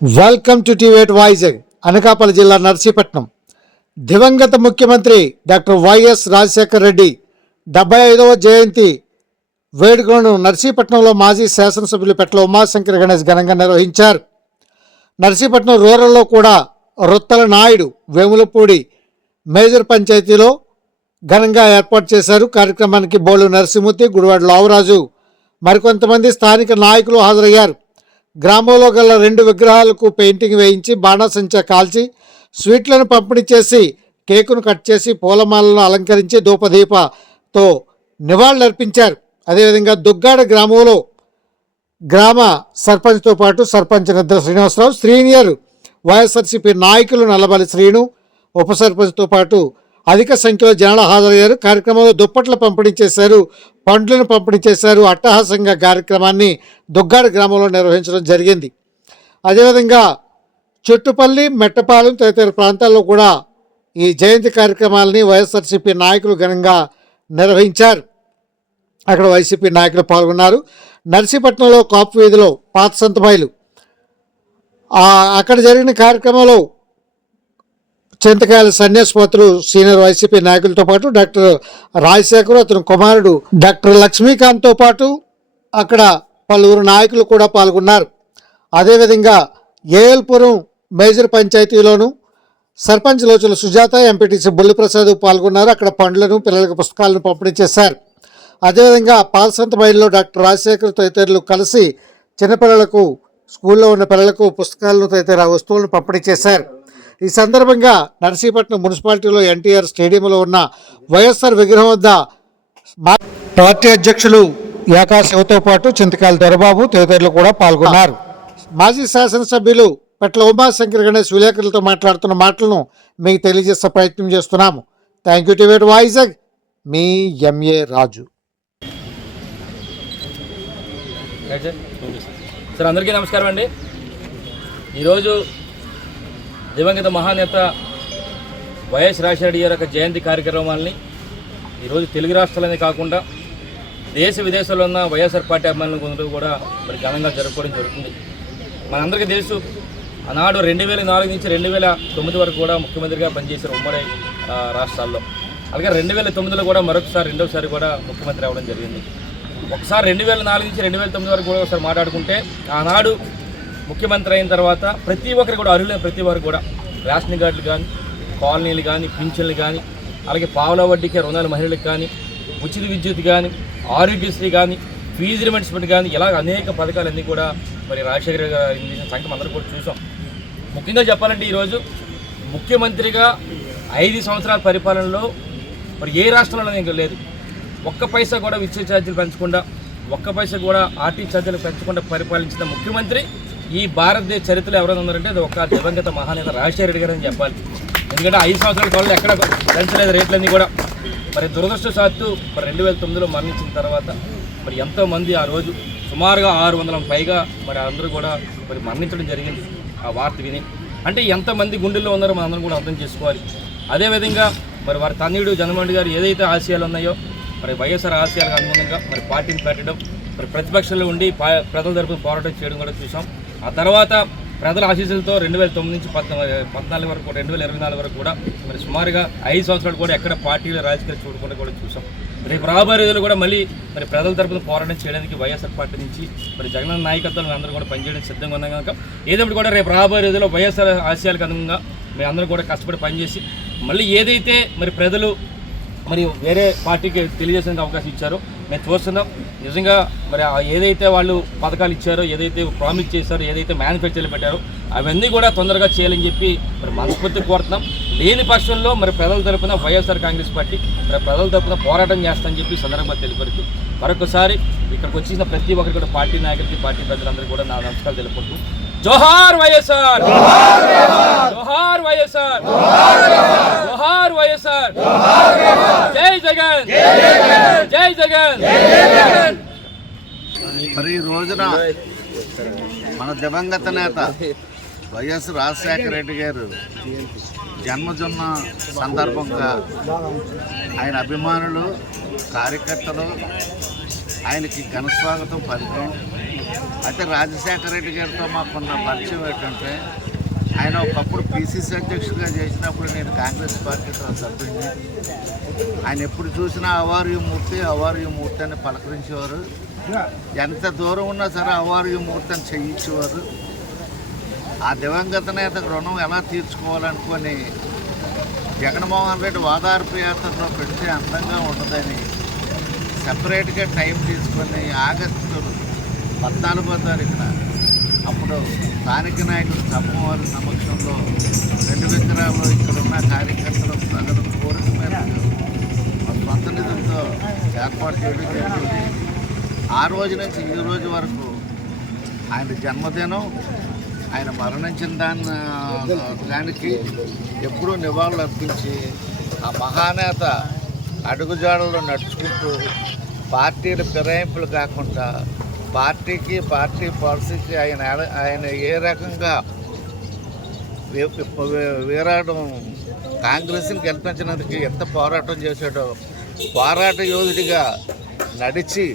Welcome to టివేట్ వైజాగ్ అనకాపల్లి జిల్లా నర్సీపట్నం. దివంగత ముఖ్యమంత్రి డాక్టర్ వైఎస్ రాజశేఖర్ రెడ్డి డెబ్బై ఐదవ జయంతి వేడుకలను నర్సీపట్నంలో మాజీ శాసనసభ్యులు పెట్ల ఉమాశంకర్ గణేష్ ఘనంగా నిర్వహించారు. నర్సీపట్నం రూరల్లో కూడా రొత్తల నాయుడు వేములపూడి మేజర్ పంచాయతీలో ఘనంగా ఏర్పాటు చేశారు. కార్యక్రమానికి బోలు నరసింహూర్తి గుడివాడ లావరాజు మరికొంతమంది స్థానిక నాయకులు హాజరయ్యారు. గ్రామంలో గల రెండు విగ్రహాలకు పెయింటింగ్ వేయించి బాణాసంచా కాల్చి స్వీట్లను పంపిణీ చేసి కేకును కట్ చేసి పూలమాలను అలంకరించి ధూపదీపతో నివాళులర్పించారు. అదేవిధంగా దుగ్గాడ గ్రామంలో గ్రామ సర్పంచ్తో పాటు సర్పంచ్ నిద్ర శ్రీనివాసరావు శ్రీనియర్ వైఎస్ఆర్సీపీ నాయకులు నల్లబలి శ్రీను ఉప సర్పంచ్తో పాటు అధిక సంఖ్యలో జనాలు హాజరయ్యారు. కార్యక్రమంలో దుప్పట్ల పంపిణీ చేశారు. పండ్లను పంపిణీ చేశారు. అట్టహాసంగా కార్యక్రమాన్ని దుగ్గాడ గ్రామంలో నిర్వహించడం జరిగింది. అదేవిధంగా చెట్టుపల్లి మెట్టపాలెం తదితర ప్రాంతాల్లో కూడా ఈ జయంతి కార్యక్రమాలని వైఎస్ఆర్సీపీ నాయకులు ఘనంగా నిర్వహించారు. అక్కడ వైసీపీ నాయకులు పాల్గొన్నారు. నర్సీపట్నంలో కాపు వీధిలో పాత సంతబాయిలు అక్కడ జరిగిన కార్యక్రమంలో చింతకాయల సన్యాసపోతులు సీనియర్ వైసీపీ నాయకులతో పాటు డాక్టర్ రాజశేఖర్ అతని కుమారుడు డాక్టర్ లక్ష్మీకాంత్తో పాటు అక్కడ పలువురు నాయకులు కూడా పాల్గొన్నారు. అదేవిధంగా ఏఎల్పురం మేజర్ పంచాయతీలోను సర్పంచ్ లోచుల సుజాత ఎంపీటీసీ బుల్లిప్రసాద్ పాల్గొన్నారు. అక్కడ పండ్లను పిల్లలకు పుస్తకాలను పంపిణీ చేశారు. అదేవిధంగా పాలసంత బయలులో డాక్టర్ రాజశేఖర్ తదితరులు కలిసి చిన్నపిల్లలకు స్కూల్లో ఉన్న పిల్లలకు పుస్తకాలను తదితర వస్తువులను పంపిణీ చేశారు. ఈ సందర్భంగా నర్సీపట్నం మున్సిపాలిటీలో ఎన్టీఆర్ స్టేడియంలో ఉన్న వైఎస్ఆర్ విగ్రహం వద్ద మా- పార్టీ అధ్యక్షులు యాకా శివతో పాటు చింతకాయల దొరబాబు తదితరులు కూడా పాల్గొన్నారు. మాజీ శాసనసభ్యులు పెట్ల ఉమాశంకర్ గణేష్ విలేకరులతో మాట్లాడుతున్న మాటలను మీకు తెలియజేసే ప్రయత్నం చేస్తున్నాము థ్యాంక్ యూ టివేట్ వైజాగ్ మీ ఎంఏ రాజు. సార్ అందరికీ నమస్కారం అండి. ఈరోజు దివంగత మహానేత వైఎస్ రాజశేఖర గారి యొక్క జయంతి కార్యక్రమాలని ఈరోజు తెలుగు రాష్ట్రాలనే కాకుండా దేశ విదేశాల్లో ఉన్న వైఎస్ఆర్ పార్టీ అభిమానులు కొందరు కూడా మరి ఘనంగా జరుపుకోవడం జరుగుతుంది. మనందరికీ తెలుసు ఆనాడు రెండు వేల నాలుగు నుంచి రెండు వేల తొమ్మిది వరకు కూడా ముఖ్యమంత్రిగా పనిచేశారు ఉమ్మడి రాష్ట్రాల్లో. అలాగే రెండు వేల తొమ్మిదిలో కూడా మరొకసారి రెండోసారి కూడా ముఖ్యమంత్రి అవ్వడం జరిగింది. ఒకసారి రెండు వేల నాలుగు నుంచి రెండు వేల తొమ్మిది వరకు కూడా ఒకసారి మాట్లాడుకుంటే ఆనాడు ముఖ్యమంత్రి అయిన తర్వాత ప్రతి ఒక్కరు కూడా అర్హులైన ప్రతి వారు కూడా రేషన్ కార్డులు కానీ కాలనీలు కానీ పింఛన్లు కానీ అలాగే పావుల వడ్డీకే రుణాలు మహిళలకు కానీ ఉచిత విద్యుత్ కానీ ఆరోగ్యశ్రీ కానీ ఫీజు రిమెంట్స్మెంట్ కానీ ఇలా అనేక పథకాలన్నీ కూడా మరి రాజశేఖర గారు సంఘం సంఖ్య అందరూ కూడా చూసాం. ముఖ్యంగా చెప్పాలంటే ఈరోజు ముఖ్యమంత్రిగా ఐదు సంవత్సరాల పరిపాలనలో మరి ఏ రాష్ట్రంలో ఇంకా లేదు. ఒక్క పైసా కూడా విద్యుత్ ఛార్జీలు పెంచకుండా ఒక్క పైసా కూడా ఆర్టీ ఛార్జీలు పెంచకుండా పరిపాలించిన ముఖ్యమంత్రి ఈ భారతదేశ చరిత్రలో ఎవరైనా ఉన్నారంటే అది ఒక దివంగత మహానేత రాజశేఖర రెడ్డి గారు అని చెప్పాలి. ఎందుకంటే ఐదు సంవత్సరాల కాలంలో ఎక్కడ పెంచలేదు రేట్లన్నీ కూడా. మరి దురదృష్టవశాత్తు మరి రెండు వేల తొమ్మిదిలో మరణించిన తర్వాత మరి ఎంతో మంది ఆ రోజు సుమారుగా ఆరు వందల పైగా మరి అందరూ కూడా మరి మరణించడం జరిగింది ఆ వార్త విని. అంటే ఎంతమంది గుండెల్లో ఉన్నారో మనందరం కూడా అర్థం చేసుకోవాలి. అదేవిధంగా మరి వారి తన్నీడు జగన్మోహన్ గారు ఏదైతే ఆశయాలు ఉన్నాయో మరి వైఎస్ఆర్ ఆశయాలకు అనుగుణంగా మరి పార్టీని పెట్టడం మరి ప్రతిపక్షంలో ఉండి పా- ప్రజల తరపున పోరాటం చేయడం కూడా చూసాం ఆ తర్వాత ప్రజల ఆశీస్సులతో రెండు వేల తొమ్మిది నుంచి పద్నాలుగు పద్నాలుగు వరకు రెండు వేల ఇరవై నాలుగు వరకు కూడా మరి సుమారుగా ఐదు సంవత్సరాలు కూడా ఎక్కడ పార్టీలు రాజకీయాలు చూడకుండా కూడా చూసాం. రేపు రాబోయే రోజులు కూడా మళ్ళీ మరి ప్రజల తరపున పోరాటం చేయడానికి వైఎస్ఆర్ పార్టీ నుంచి మరి జగన్ నాయకత్వం అందరూ కూడా పనిచేయడానికి సిద్ధంగా ఉన్నాం కనుక ఏదప్పుడు కూడా రేపు రాబోయే రోజుల్లో వైఎస్ఆర్ ఆశయాలకు అనుగుణంగా మేము అందరం కూడా కష్టపడి పనిచేసి మళ్ళీ ఏదైతే మరి ప్రజలు మరి వేరే పార్టీకి తెలియజేసేందుకు అవకాశం ఇచ్చారో మేము చూస్తున్నాం. నిజంగా మరి ఏదైతే వాళ్ళు పథకాలు ఇచ్చారో ఏదైతే ప్రామిస్ చేశారో ఏదైతే మ్యానుఫ్యాక్చర్లు పెట్టారో అవన్నీ కూడా తొందరగా చేయాలని చెప్పి మరి మనస్ఫూర్తి కోరుతున్నాం. లేని పక్షంలో మరి ప్రజల తరపున వైఎస్ఆర్ కాంగ్రెస్ పార్టీ మరి ప్రజల తరపున పోరాటం చేస్తామని చెప్పి సందర్భంగా తెలియపడుతూ మరొకసారి ఇక్కడికి వచ్చిన ప్రతి ఒక్కరికి కూడా పార్టీ నాయకులకి పార్టీ ప్రజలందరికీ కూడా నా నమస్కారాలు తెలుపుకుంటూ జోహార్ వైఎస్ఆర్! జోహార్ వైఎస్ఆర్! వైఎస్ఆర్. జై జగన్. జై జగన్. మరి ఈ రోజున మన దివంగత నేత వైఎస్ రాజశేఖర రెడ్డి గారు జన్మజన్మ సందర్భంగా ఆయన అభిమానులు కార్యకర్తలు ఆయనకి ఘనస్వాగతం పలికాం. అయితే రాజశేఖర రెడ్డి గారితో మాకున్న పరిచయం ఏంటంటే ఆయన ఒకప్పుడు పిసిసి అధ్యక్షుడిగా చేసినప్పుడు నేను కాంగ్రెస్ పార్టీతో సభ్యుడిని. ఆయన ఎప్పుడు చూసినా అవార్య మూర్తి అవార్య మూర్తి అని పలకరించేవారు. ఎంత దూరం ఉన్నా సరే అవార్య మూర్తి అని చేయించేవారు. ఆ దివంగత నేత రుణం ఎలా తీర్చుకోవాలనుకొని జగన్మోహన్ రెడ్డి వాదార్పు యాత్రలో పెడితే అందంగా ఉండదని సపరేట్గా టైం తీసుకొని ఆగస్టు పద్నాలుగో తారీఖున అప్పుడు స్థానిక నాయకుడు సమ్మవారి సమక్షంలో రెండు విగ్రహాలు ఇక్కడ ఉన్న కార్యకర్తలు ప్రజల కోరిక మేరకు సొంత నిధులతో ఏర్పాటు చేయడం జరిగింది. ఆ రోజు నుంచి ఈ రోజు వరకు ఆయన జన్మదినం ఆయన మరణించిన దాని దానికి ఎప్పుడూ నివాళులు అర్పించి ఆ మహానేత అడుగుజాడల్లో నడుచుకుంటూ పార్టీలు ఫిరాయింపులు కాకుండా పార్టీకి పార్టీ పాలసీకి ఆయన ఆయన ఏ రకంగా వీరాడం కాంగ్రెస్ని గెలిపించినందుకు ఎంత పోరాటం చేశాడో పోరాట యోధుడిగా నడిచి